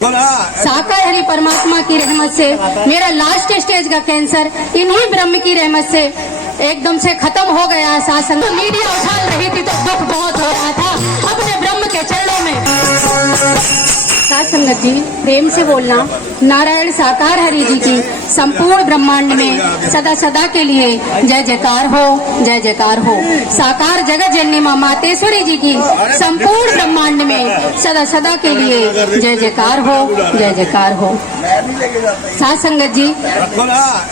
साकार हरि परमात्मा की रहमत से मेरा लास्ट स्टेज का कैंसर इन्हीं ब्रह्म की रहमत से एकदम से खत्म हो गया। शासन मीडिया उछाल रही थी तो दुख बहुत हो रहा था अपने ब्रह्म के चरणों में। साथ संगत जी, प्रेम से बोलना। नारायण साकार हरि जी की संपूर्ण ब्रह्मांड में सदा सदा के लिए जय जयकार हो, जय जयकार हो। साकार जगत जननी मां मातेश्वरी जी की संपूर्ण ब्रह्मांड में सदा सदा के लिए जय जयकार हो, जय जयकार हो। साथ संगत जी,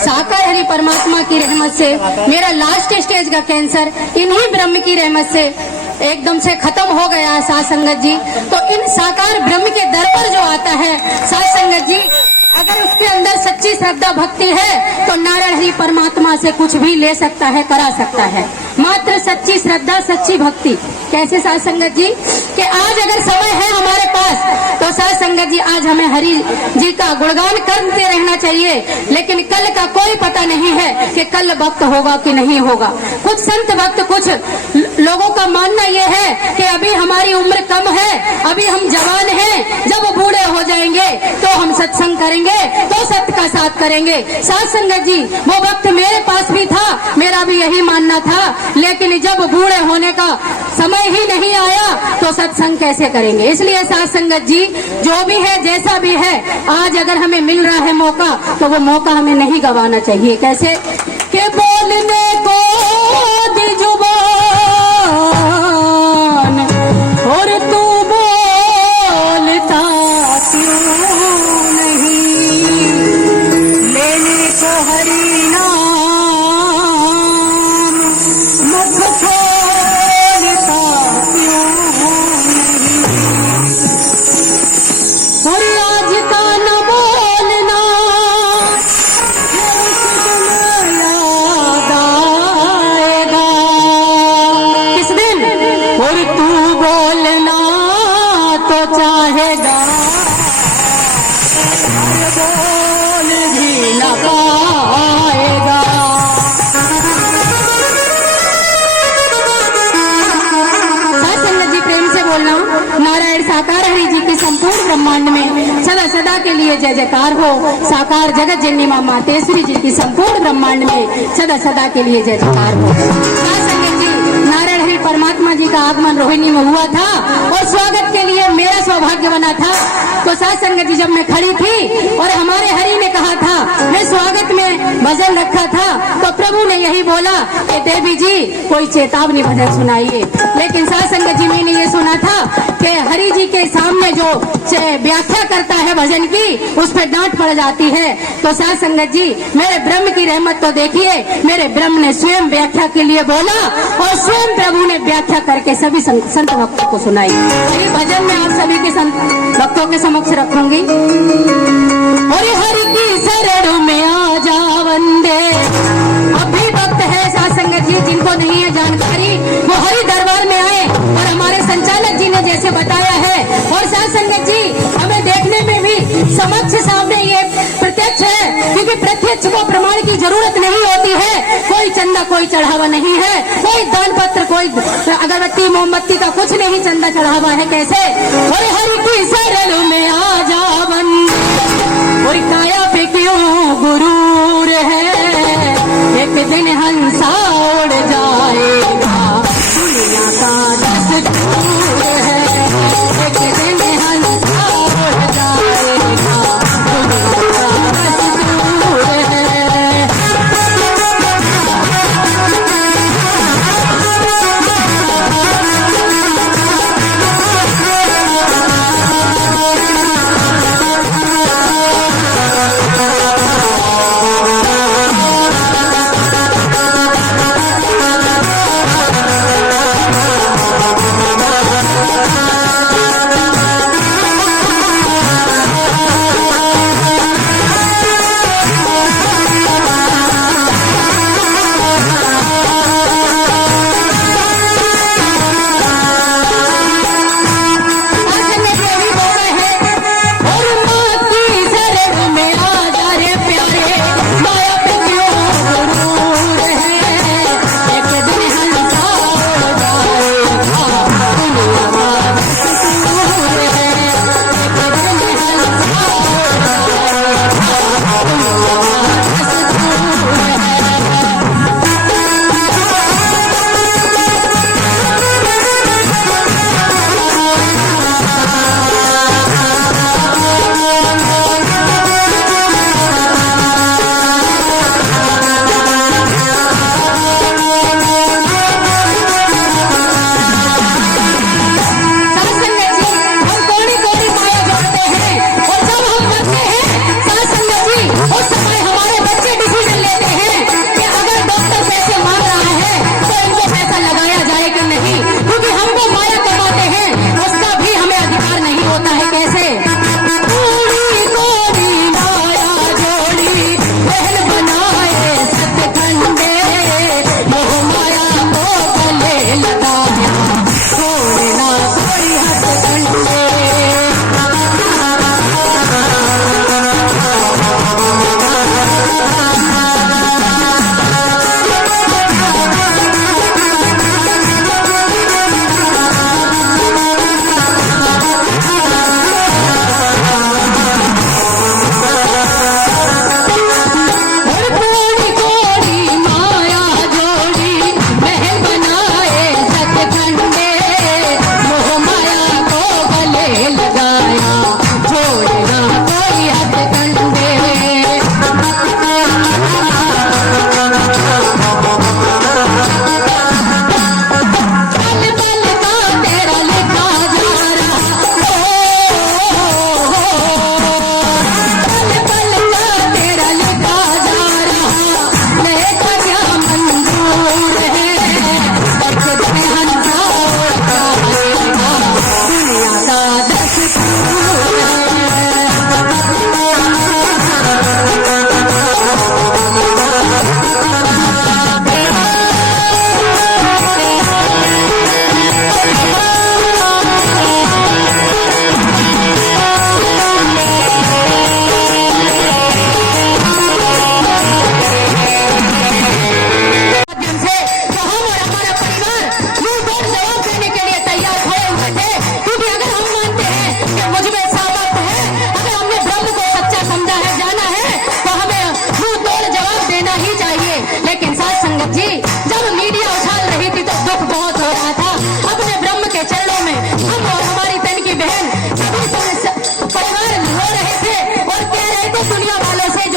साकार हरि परमात्मा की रहमत से मेरा लास्ट स्टेज का कैंसर इन्हीं ब्रह्म की रहमत से एकदम से खत्म हो गया। साथ संगत जी, तो इन साकार ब्रह्म के दर पर जो आता है साथ संगत जी, अगर उसके अंदर सच्ची श्रद्धा भक्ति है तो नारायण हरि परमात्मा से कुछ भी ले सकता है, करा सकता है। मात्र सच्ची श्रद्धा, सच्ची भक्ति। कैसे साथ संगत जी, कि आज अगर समय है हमारे पास तो साथ संगत जी आज हमें हरि जी का गुणगान करते रहना चाहिए। लेकिन कल का कोई पता नहीं है कि कल वक्त होगा कि नहीं होगा। कुछ संत भक्त, कुछ लोगों का मानना यह है कि अभी हमारी उम्र कम है, अभी हम जवान हैं, जब बूढ़े हो जाएंगे तो हम सत्संग करेंगे, तो सत्य का साथ करेंगे। साथ संगत जी, वो वक्त मेरे पास भी था, मेरा भी यही मानना था। लेकिन जब बूढ़े होने का समय ही नहीं आया तो सत्संग कैसे करेंगे। इसलिए साथ संगत जी, जो भी है, जैसा भी है, आज अगर हमें मिल रहा है मौका तो वो मौका हमें नहीं गंवाना चाहिए। कैसे कि बोलने को दी जुबान और तू बोलता क्यों नहीं, लेने को हरि नाम मुख खोलता क्यों नहीं, और आज का न बोलना याद आएगा किस दिन, और तू बोलना तो चाहेगा, बोल भी न पाएगा। साथ संगत जी, प्रेम से बोलना। नारायण साकार हरि जी की संपूर्ण ब्रह्मांड में सदा सदा के लिए जय जयकार हो। साकार जगत जननी मां मातेश्वरी जी की संपूर्ण ब्रह्मांड में सदा सदा के लिए जय जयकार हो। साथ संगत जी, नारायण हरि परमात्मा जी का आगमन रोहिणी में हुआ था और स्वागत के लिए मेरा सौभाग्य बना था। तो साथ संगत जी, जब मैं खड़ी थी और हमारे हरि ने कहा था, मैं स्वागत में भजन रखा था, तो प्रभु ने यही बोला कि देवी जी कोई चेतावनी भजन सुनाइए। लेकिन साथ संगत जी, मैंने ये सुना था कि हरि जी के सामने जो व्याख्या करता है भजन की, उस पर डांट पड़ जाती है। तो साथ संगत जी, मेरे ब्रह्म की रहमत तो देखिए, मेरे ब्रह्म ने स्वयं व्याख्या के लिए बोला और स्वयं प्रभु ने व्याख्या करके सभी संत भक्तों को सुनाई। ये भजन में आप सभी के संत भक्तों के समक्ष रखूंगी। और हरि की शरण में आ जा वंदे। अभी वक्त है साथ संगत जी, जिनको नहीं है जानकारी वो हरि दरबार में आए और हमारे संचालक जी ने जैसे बताया है। और साथ संगत जी, हमें देखने में भी समक्ष सामने ये प्रत्यक्ष है, क्योंकि प्रत्यक्ष को प्रमाण की जरूरत नहीं होती है। कोई चंदा, कोई चढ़ावा नहीं है, कोई दान पत्र, कोई अगरबत्ती मोमबत्ती का कुछ नहीं चंदा चढ़ावा है। कैसे, और हरि की शरण में आ जा वंदे। और काया पे क्यों गुरूर है, एक दिन हंसा उड़ जाएगा, दुनिया का दस्तूर है। एक दिन हंसा उड़ जाएगा, दुनिया का दस्तूर है।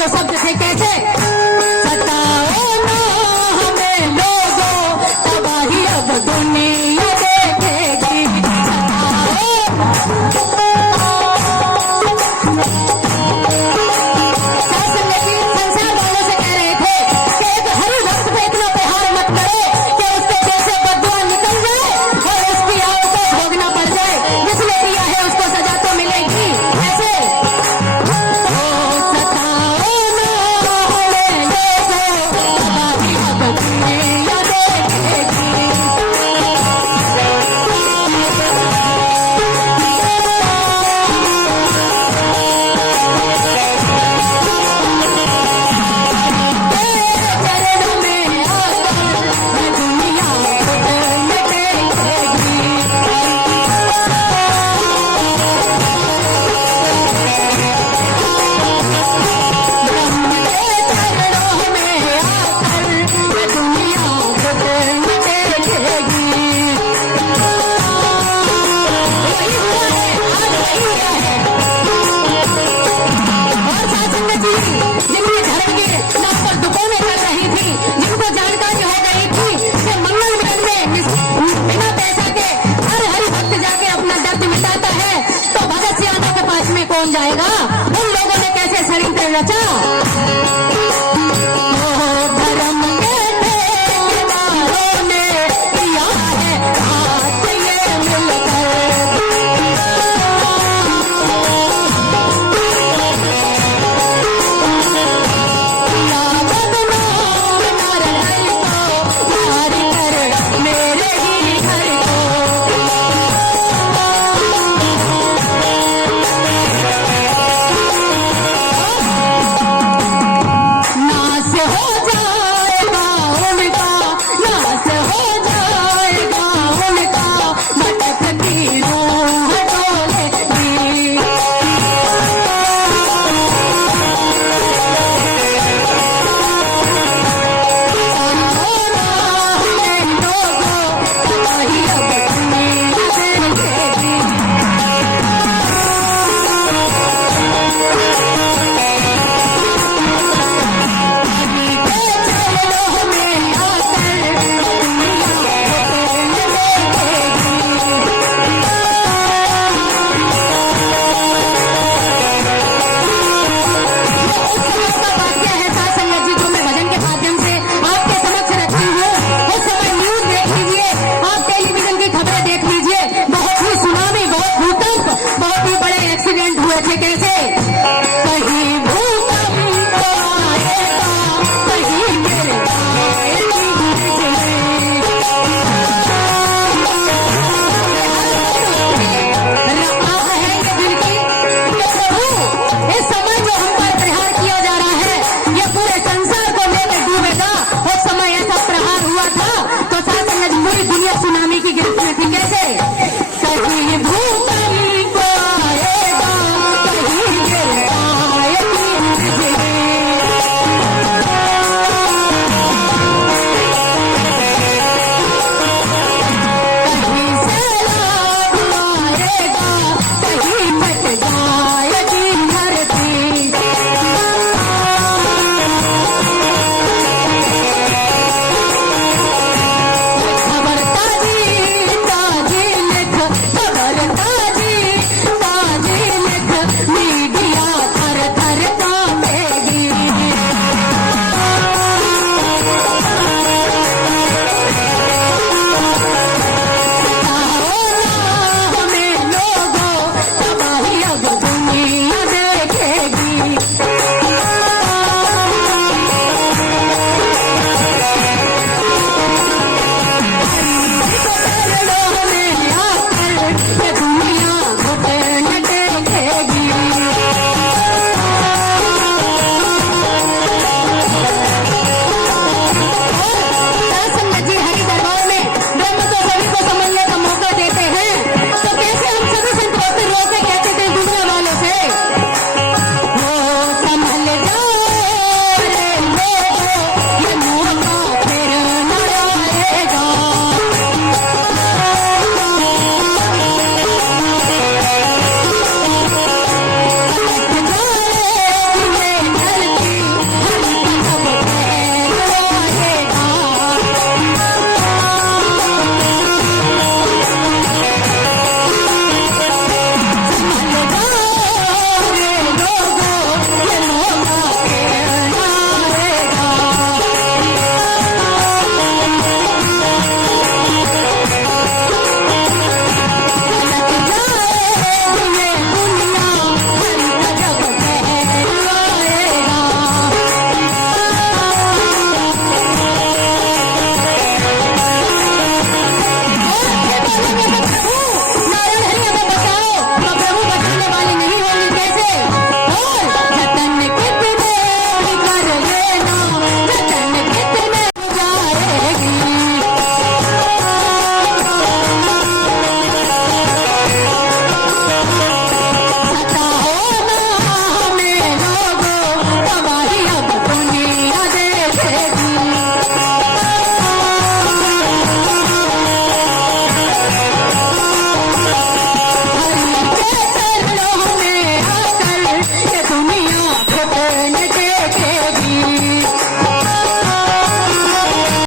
जो शब्द थे कैसे, सताओ ना हमें लोगों, तबाही अब दुनिया देखेगी। संसार वालों से कह रहे थे कि एक हरी वक्त पे इतना प्रहार मत करो कि उसके दिल से बददुआ निकल जाए और उसकी आग को भोगना पड़ जाए। जिसने किया है उसको सजा तो मिलेगी। ऐसे सताओ ना हमें लोगों, तबाही अब दुनिया देखेगी। चरणों में आकर दुनिया लटेगी। ब्रह्म के चरणों में आकर दुनिया लटेगी। वही हुआ है, आज वही हुआ है। और साथ संगत जी, जिनकी धर्म की नाम पर दुकानें चल रही थी, जिनको जानकारी हो गई थी कि मंगल मिलन में बिना पैसा के हर हरि भक्त जाके अपना दर्द मिटाता है, तो भगत सिंह के पास में कौन जाएगा? उन लोगों ने कैसे षड्यंत्र रचा।